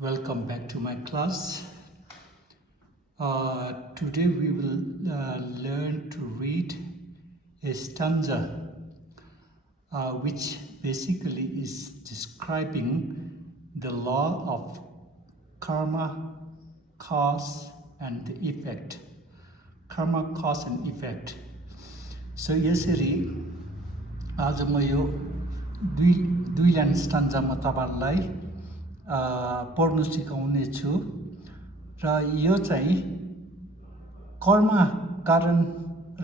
Welcome back to my class. Today we will learn to read a stanza which basically is describing the law of karma, cause and effect. Karma, cause and effect. So यसरी आज म यो दुई line स्टान्जा म तपाईहरुलाई पढ्न सिकाउने छु र यो चाहिँ कर्म कारण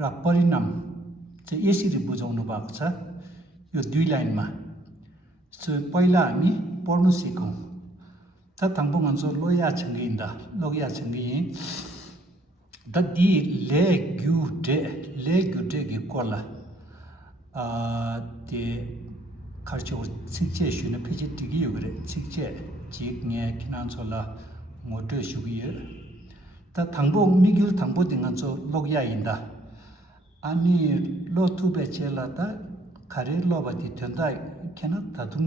र परिणाम चाहिँ यसरी बुझाउनु भएको छ यो दुई लाइनमा सो पहिला हामी पढ्न सिकौं त थांबोंगन्सो लोया छंगिन्दा लोया छंगि द दि ले गुडे गे कोला ते खर्चो सिक्चे शुने पेजे तिगी युगरे सिक्चे जिक न्या किनान्सोला मोटो शुगियर त थांबो मिगिल थांबो दिंगान्सो लोगया इंदा अनि लो तुबे चेला त खरे लोबाति थन्दा केना तादुं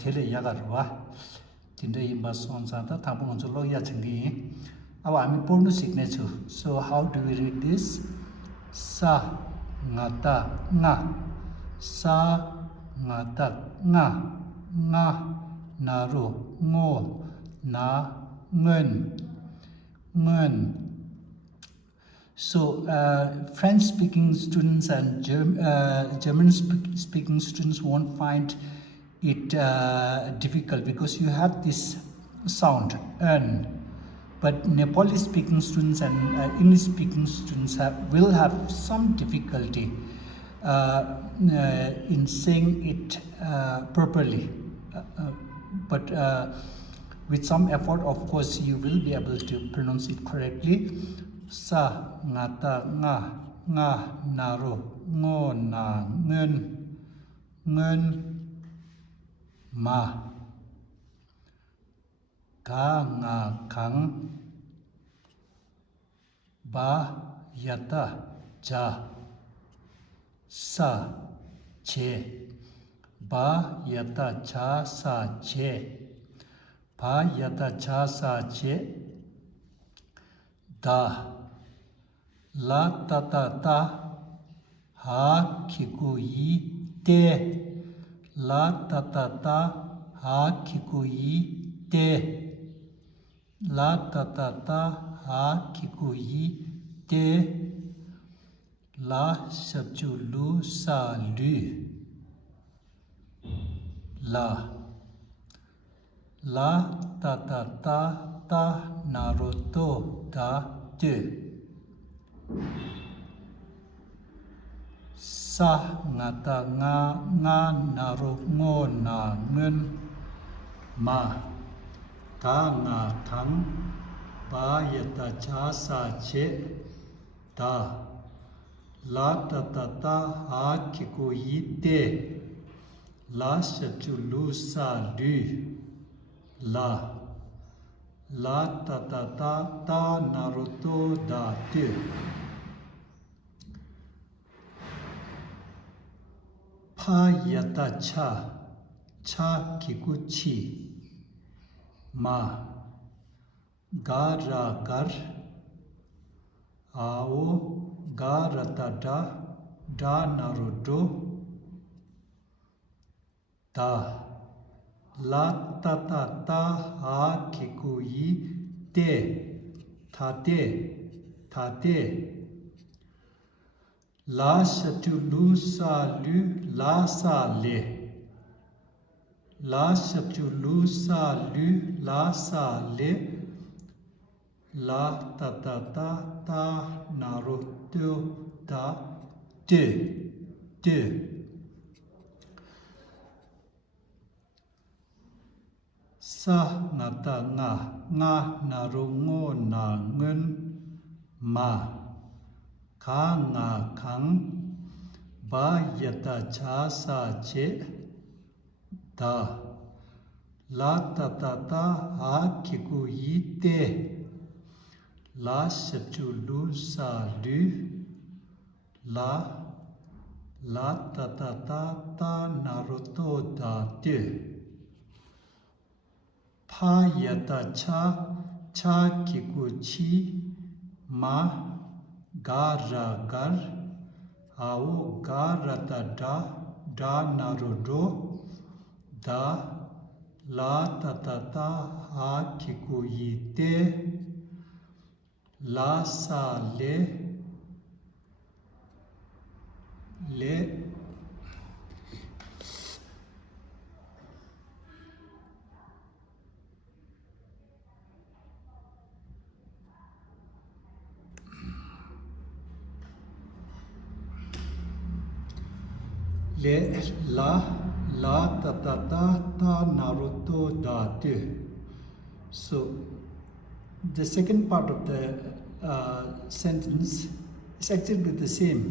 थेले यागारवा तिन्डे इम्बा सोन्सा त थांबोंगन्सो लोगया छंगि अब हामी पढ्नु सिक्ने छु so how do we read this सा ngata nga sa ngata nga nga naru ngo na ngen ngen. So French speaking students and German speaking students won't find it difficult because you have this sound n. But Nepali speaking students and English speaking students will have some difficulty in saying it properly. But with some effort, of course, you will be able to pronounce it correctly. Sa, ngata, nga, naro, ngo, na, ngen, ma. Ka, nga, kang, ba, yata, ja, sa, che, ba, yata, cha, sa, che, ba, yata, cha, sa, che, da, la, ta, ta, ta, ha, kiku, yi, te, la, ta, ta, ta, ha, kiku, yi, te, la ta ta ta ha kiku yi te la sabju lu sa lu la ta ta ta ta naruto da te sa ngata nga naru ngo na ngen ma ka nga kang ba yata cha sa che da la ta ta ta ha kiku yi te la sabju lu sa lu la ta ta ta ta naruto da te pa yata cha kiku chi ma ga ra gar ao ga ra ta da naru do da la ta ta ta ha kiku yi te tha te la shatu lu sa lu la sa le la sabju lu sa lu la sa le la ta ta ta ta naru do da te sa ngata nga naru ngo na ngen ma ka nga kang ba yata cha sa che da la ta ta ta ha kiku yi te la sabju lu sa lu la ta ta ta ta naruto da te pha yata cha cha kiku chi ma ga ra gar au ga rata da da naru do da la ta ta ta ha kiku yi te la sa le le le la la ta ta ta ta naruto da te. So the second part of the sentence is actually the same.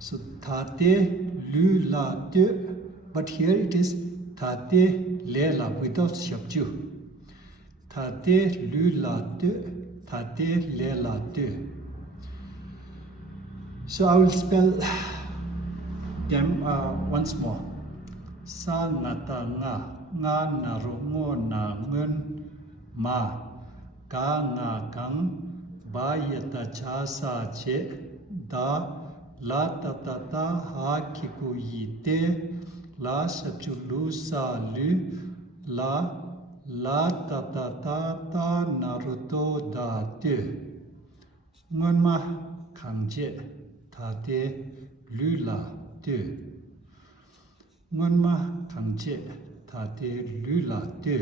So tha te lu la te, but here it is tha te le la without shabju. Tha te lu la te, tha te le la te. So I will spell them once more. Sa na ta nga, nga na ro ngo na ngun ma, ka nga kang, ba yata cha sa che, da la ta ta ta ha kiku yi te, la sabchu lu sa lu, la ta ta ta ta naruto da te. Ngun ma kang je, ta te lu la te. Ngun ma kang je, ta te lu la te.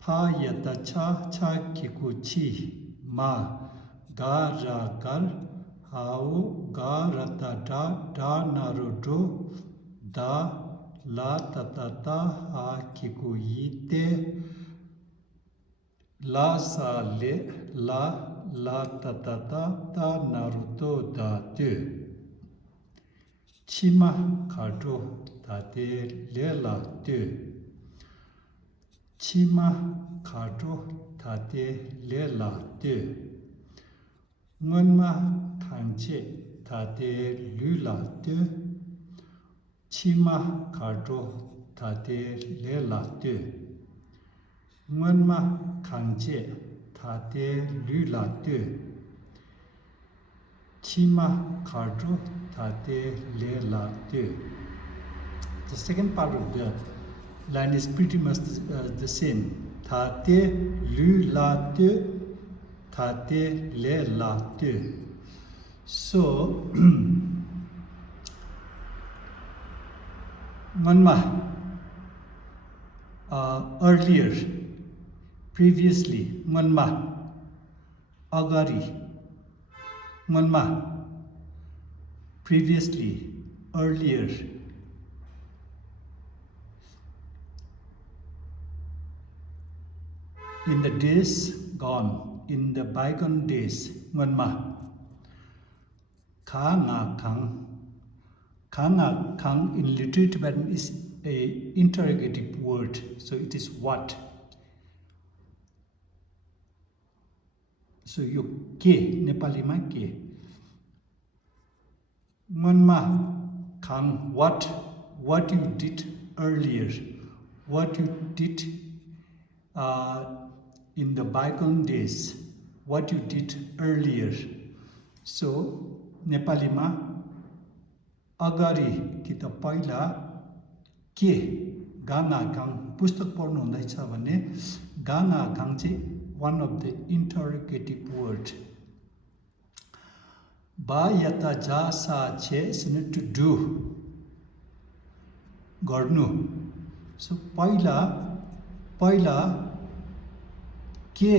Pha yata cha cha kiku chi ma ga ra gar au ga rata da da naru do da la ta ta ta ha kiku yi te la sa le la ta ta ta ta naru do da te. Chima kado ta te le la te. Chima kado ta te le la te. Ngun ma kang je ta te lu la te. Chima kado ta te le la te. Ngun ma kang je ta te lu la te. Chima kado ta te le la te. The second part of the line is pretty much the same. Tha te lu la te, tha te le la te. So manma earlier, previously, manma agari, manma previously, earlier. In the days gone, in the bygone days, nganma. Ka nga kang. Ka nga kang in literary Tibetan is a interrogative word, so it is what. So you ke, Nepali ma ke. Nganma kang what you did earlier, what you did in the bygone days, what you did earlier. So, Nepali ma agari kita पहिला के गाना गाङ पुस्तक पढ्नु हुँदैछ भने गाना गाङ चाहिँ one of the interrogative word. Ba yata ja sa che is to do, गर्नु. So पहिला के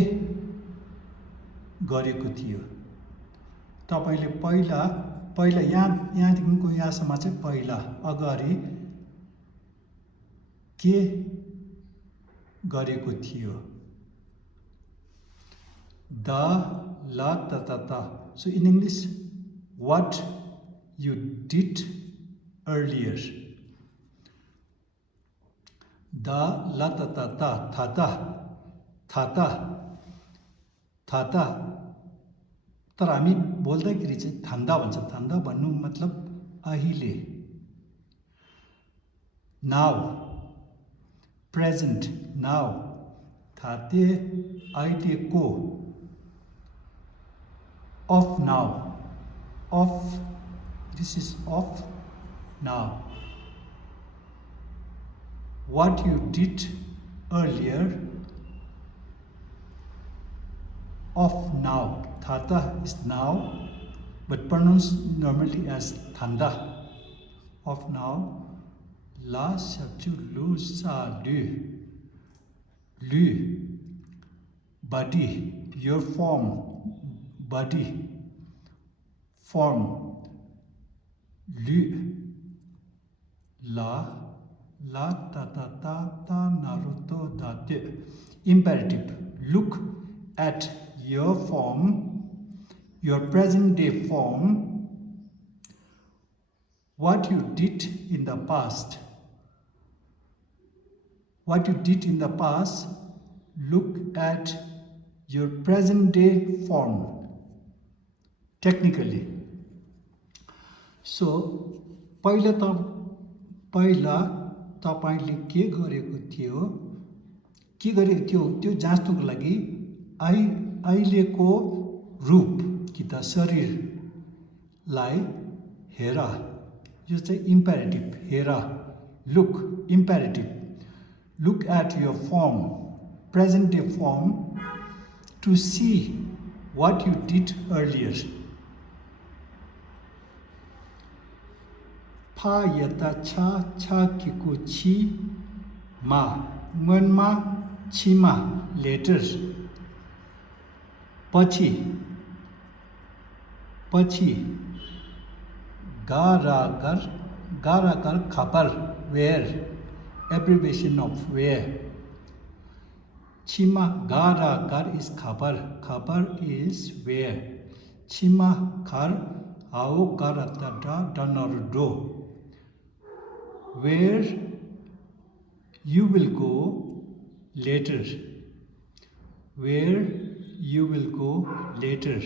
गरेको थियो तपाईले पहिला यहाँदेखिको यहाँसम्म चाहिँ पहिला अगाडि के गरेको थियो. The la ta ta ta. So in English, what you did earlier. The la ta ta ta था तर हामी बोल्दाखेरि चाहिँ थान्दा भन्छ. थान्दा भन्नु मतलब अहिले. Now present now thate ide ko of now of this is of now what you did earlier of now thata is now but pronounced normally as thanda of now la sabju lu sa lu body your form body form lu la ta naruto date imperative look at your form your present day form what you did in the past look at your present day form technically so पहिला तपाईले के गरेको थियो त्यो जाँच्नको लागि अहिलेको रूप कि त शरीरलाई हेर यो चाहिँ imperative hair look imperative look at your form present day form to see what you did earlier pha yata cha kiku chi ma ngonma chima later पछि गारागर खबर where abbreviation of where chima garakar is khabar is where chima khar ao garata danardo where you will go later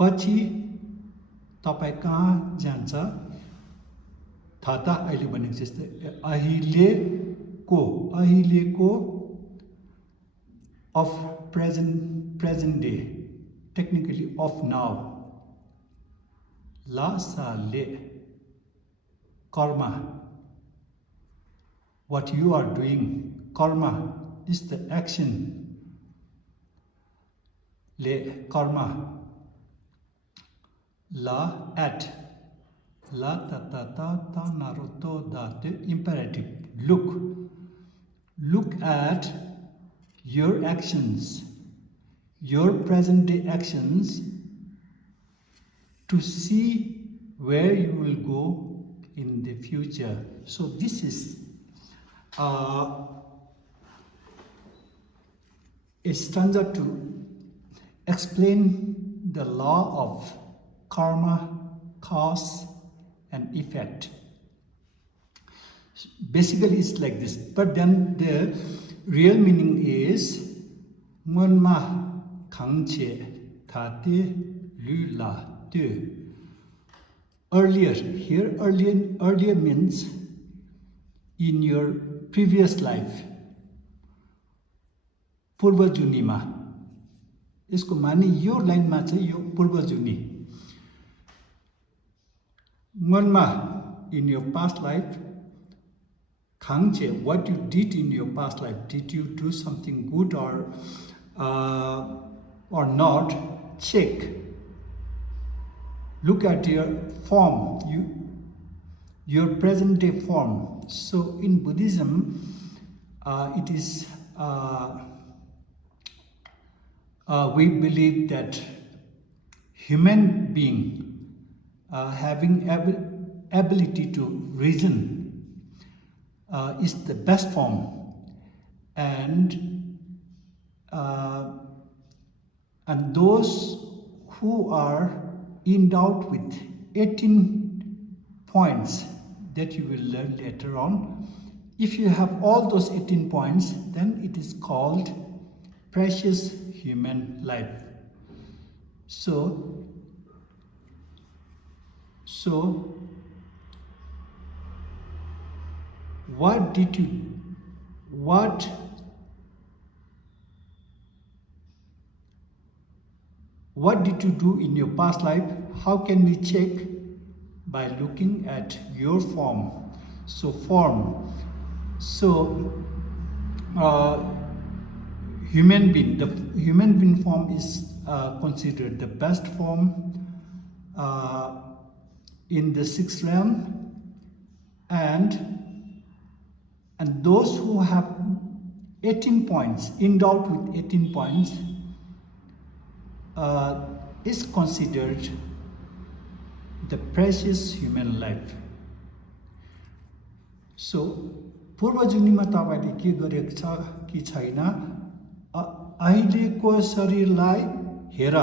पछि तपाई कहाँ जान्छ थाता अहिले भनेको जस्तै अहिलेको of present day technically of now la sa le karma what you are doing karma is the action le karma la at la ta naruto date imperative look at your actions your present day actions to see where you will go in the future so this is a stanza to explain the law of karma cause and effect basically it's like this but then the real meaning is ngonma khangche thate lula tu earlier here earlier means in your previous life पूर्व जुनीमा यसको माने यो लाइनमा चाहिँ यो पूर्व जुनी Ngonma in your past life Khangche what you did in your past life did you do something good or not check look at your form your present day form so in Buddhism it is we believe that human being having ability to reason is the best form and those who are endowed with 18 points that you will learn later on if you have all those 18 points then it is called precious human life so what did you what what did you do in your past life? How can we check? By looking at your form. So form. So human being, the human being form is considered the best form in the sixth realm, and those who have 18 points, endowed with 18 points, is considered the precious human life. So पूर्व जुनीमा तपाईले के गरेको छ कि छैन, अहिलेको शरीरलाई हेर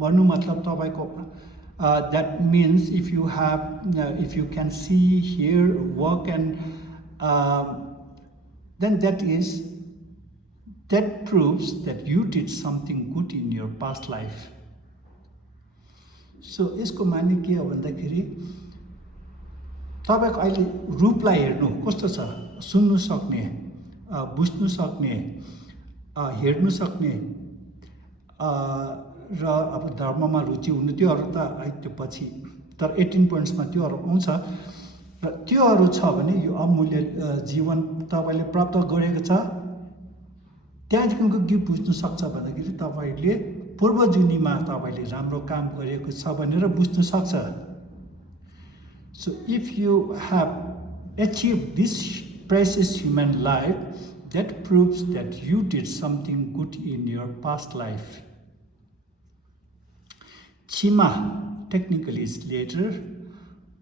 भन्नु मतलब तपाईको that means if you have if you can see, hear, work, and then that proves that you did something good in your past life. So यसको माने के हो भन्दाखेरि तपाईको अहिले रूपलाई हेर्नु कस्तो छ, सुन्नु सक्ने, बुझ्नु सक्ने, हेर्नु सक्ने, र अब धर्ममा रुचि हुनु त्योहरू त त्यो पछि, तर 18 पोइन्ट्समा त्योहरू आउँछ र त्योहरू छ भने यो अमूल्य जीवन तपाईले प्राप्त गरेको छ। त्यहाँदेखिको के बुझ्नु सक्छ भन्दाखेरि तपाईले पूर्व जुनीमा तपाईले राम्रो काम गरेको छ भनेर बुझ्नु सक्छ। So if you have achieved this precious human life, that proves that you did something good in your past life. Chima technically is later,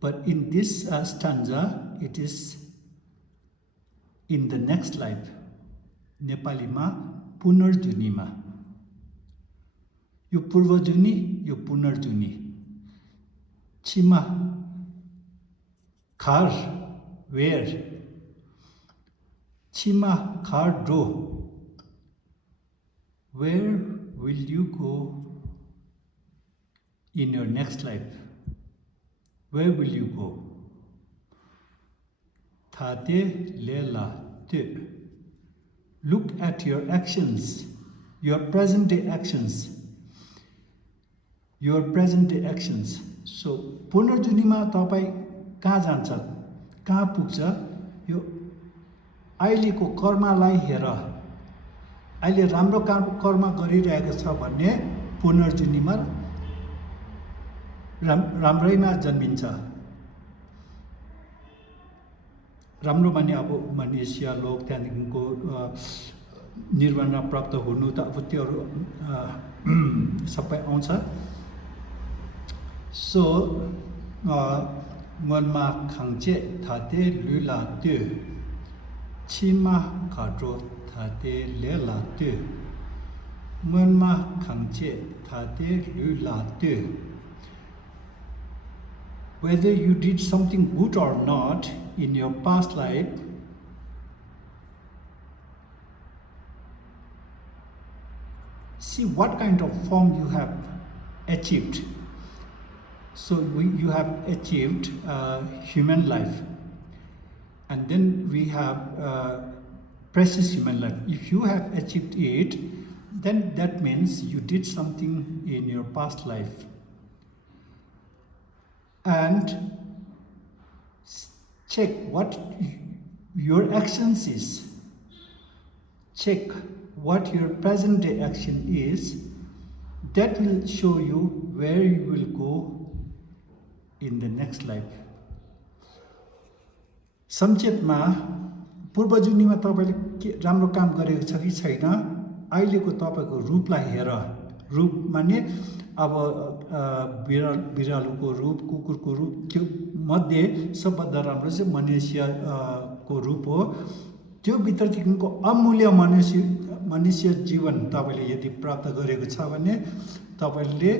but in this stanza it is in the next life. नेपालीमा पुनर्जुनीमा, यो पूर्वजुनी यो पुनर्जुनी। छिमा खार where, छिमा खार dough, where will you go in your next life? Where will you go? Thate lela te. Look at your actions, your present day actions. Your present day actions. So पुनर्जुनीमा तपाई कहाँ जान्छ, कहाँ पुग्छ, यो अहिलेको कर्मलाई हेर, अहिले राम्रो कर्म गरिरहेको छ भने पुनर्जुनीमा राम्रैमा जन्मिन्छ। राम्रो भने अब मनुष्य लोक, त्यहाँदेखिको निर्वाण प्राप्त हुनु त अब त्योहरू सबै आउँछ। So मनमा खाङ्चे थाते लुला त्यो, छिमा खाटो थाते लेला त्यो, मनमा खाङ्चे थाते लुला त्यो। Whether you did something good or not in your past life, see what kind of form you have achieved. So you have achieved human life, and then we have precious human life. If you have achieved it, then that means you did something in your past life. And check what your actions is. Check what your present day action is. That will show you where you will go in the next life. संक्षेपमा पूर्वजुनीमा तपाईले के राम्रो काम गरेको छ कि छैन, अहिलेको तपाईको रूपलाई हेर। रूप माने अब बिरालुको रूप, कुकुरको रूप, त्यो मध्ये सबभन्दा राम्रो चाहिँ मनुष्यको रूप हो। त्यो भित्रदेखिको अमूल्य मनुष्य जीवन तपाईले यदि प्राप्त गरेको छ भने तपाईले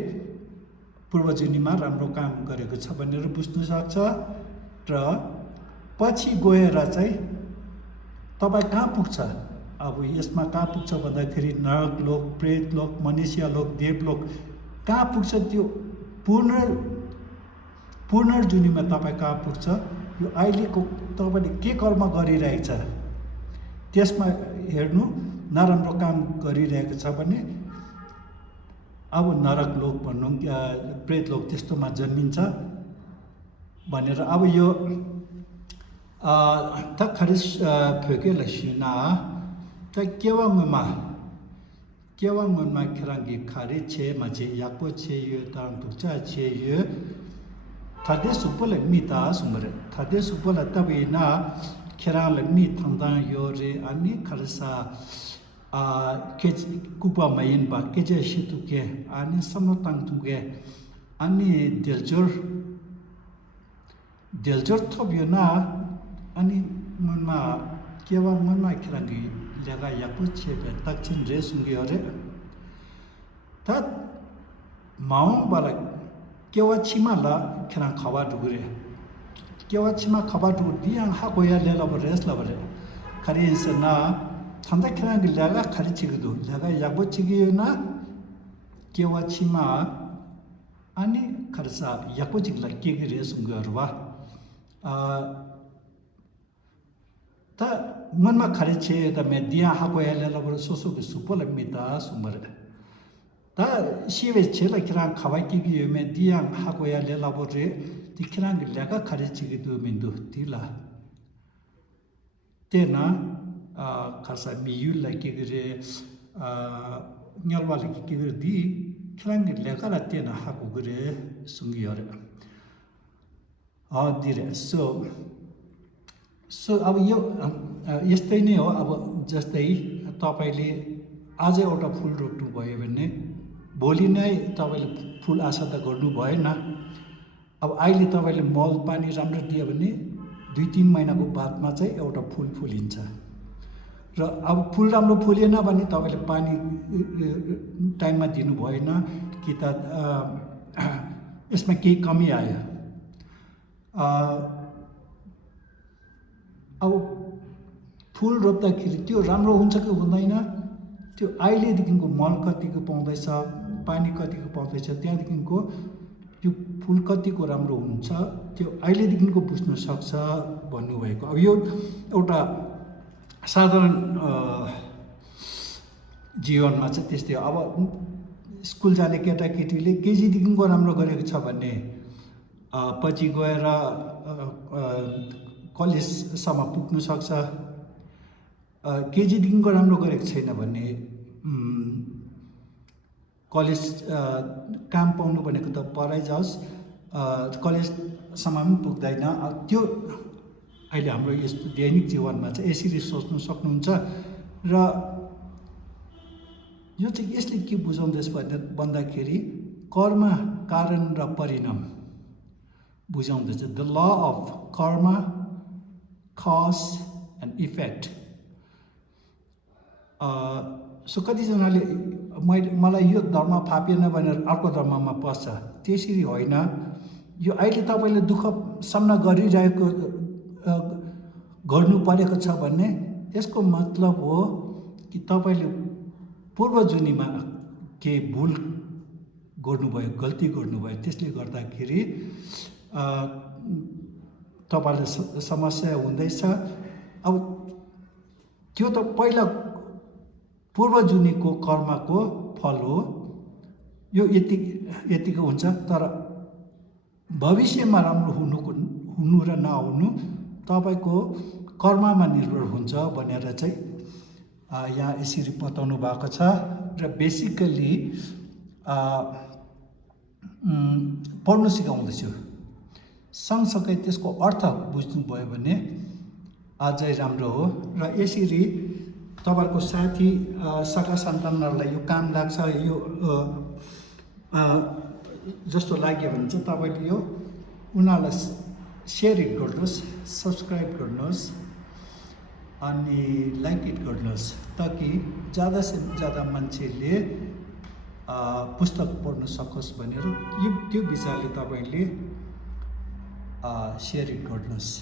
पूर्वजुनीमा राम्रो काम गरेको छ भनेर बुझ्नु सक्छ। र पछि गएर चाहिँ तपाई कहाँ पुग्छ, अब यसमा कहाँ पुग्छ भन्दाखेरि नरक लोक, प्रेत लोक, मनुष्य लोक, देवलोक कहाँ पुग्छ, त्यो पुनर्जुनीमा तपाई कहाँ पुग्छ यो अहिलेको तपाईँले के कर्म गरिरहेको छ त्यसमा हेर्नु नराम्रो काम गरिरहेको छ भने अब नरक लोक भनौँ प्रेत लोक त्यस्तोमा जन्मिन्छ भनेर अब यो त खरिस फ्योकेला सिना त केवाङमा खेराङ्गी खारी छे माछे याकपो छे यो ताङ पुक्चा छे यो थादे सुपोला मिता सुमरे थादे सुपोला तबिना खेराङले मि थाङदा यो रे अनि खरसा के कुपा माइन बा के जे सितुके अनि समनो ताङ तुके अनि देलजोर थोबियो ना अनि मनमा केवा मनमा खेराङ्गी ल्यागा याकपो छे बे तक्षिण रे सुंगी अरे त माउङ बाला केवा छिमा ला खेराङ खबा दुगुरे केवा छिमा खबा दुगु दियाङ हाकोया लेला बरेस ला बरे खरि सना थांदा खेराङ ल्यागा खरि छिगदु ल्यागा याकपो छिगियो ना केवा छिमा अनि खरसा याकपो छिगला केगे रे सुंगी अरवा त मनमा खरि छे त मे दिया हाकोया लेला बरे सोसो के सुपोला मिता सुमरे त सिवे छेला खेराङ खबा किगियो मे दिया हाकोया लेला बरे ती खेराङ ल्यागा खरि छिगदु मिन्दु तिला तेना खरसा मियुल के रे न्यलवाले के रे दी खेराङ ल्यागा ला तेना हाको गरे सुंगी अरे दिरे सो अब यो यस्तै नै हो अब जस्तै तपाईले आज एउटा फुल रोप्नु भयो भने भोलि नै तपाईले फुल आशा त गर्नु भएन अब अहिले तपाईले मल पानी राम्रो दियो भने 2-3 महिनाको बादमा चाहिँ एउटा फुल फुलिन्छ र अब फुल राम्रो फुलेन भने तपाईले पानी टाइममा दिनु भएन कि त यसमा केही कमी आयो अब फुल रोप्दाखेरि त्यो राम्रो हुन्छ कि हुँदैन त्यो अहिलेदेखिको मल कतिको पाउँदैछ पानी कतिको पाउँदैछ त्यहाँदेखिको यो फुल कतिको राम्रो हुन्छ त्यो अहिलेदेखिको बुझ्न सक्छ भन्नुभएको अब यो एउटा साधारण जीवनमा चाहिँ त्यस्तै अब स्कुल जाने केटाकेटीले केजीदेखिको राम्रो गरेको छ भने पछि गएर कलेजसम्म पुग्नु सक्छ केजीदेखिको राम्रो गरेको छैन भने कलेज काम पाउनु भनेको त पढाइ जाओस् कलेजसम्म पनि पुग्दैन त्यो अहिले हाम्रो यस्तो दैनिक जीवनमा चाहिँ यसरी सोच्नु सक्नुहुन्छ र यो चाहिँ यसले के बुझाउँदैछ भन्दाखेरि कर्म कारण र परिणाम बुझाउँदैछ द ल अफ कर्म cause and effect सो कतिजनाले मलाई यो धर्म फापेन भनेर अर्को धर्ममा पस्छ त्यसरी होइन यो अहिले तपाईले दुःख सामना गरिरहेको गर्नु परेको छ भने यसको मतलब हो कि तपाईले पूर्व जुनीमा के भुल गर्नुभयो गल्ती गर्नुभयो त्यसले गर्दाखेरि तपाईलाई समस्या हुँदैछ अब त्यो त पहिला पूर्व जुनीको कर्मको फल हो यो यतिको हुन्छ तर भविष्यमा राम्रो हुनु र नहुनु तपाईको कर्ममा निर्भर हुन्छ भनेर चाहिँ यहाँ यसरी बताउनु भएको छ र बेसिकली पढ्नु सिकाउँदैछु सँगसँगै त्यसको अर्थ बुझ्नुभयो भने अझै राम्रो हो र यसरी तपाईको साथी सखा सन्तानहरूलाई यो काम लाग्छ यो जस्तो लाग्यो भने चाहिँ तपाईले यो उनीहरूलाई सेयर इट गर्नुहोस् सब्सक्राइब गर्नुहोस् अनि लाइक इट गर्नुहोस् ताकि ज्यादा से ज्यादा मान्छेले पुस्तक पढ्न सकोस् भनेर त्यो विचारले तपाईले सेयर इट गर्नुहोस्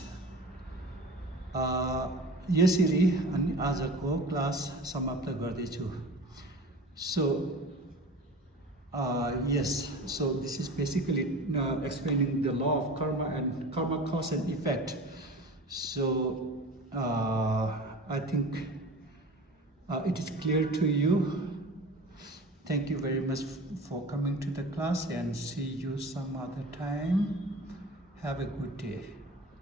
यसरी अनि आजको क्लास समाप्त गर्दैछु सो Yes, so this is basically explaining the law of karma and karma cause and effect. So I think it is clear to you. Thank you very much for coming to the class and see you some other time. Have a good day.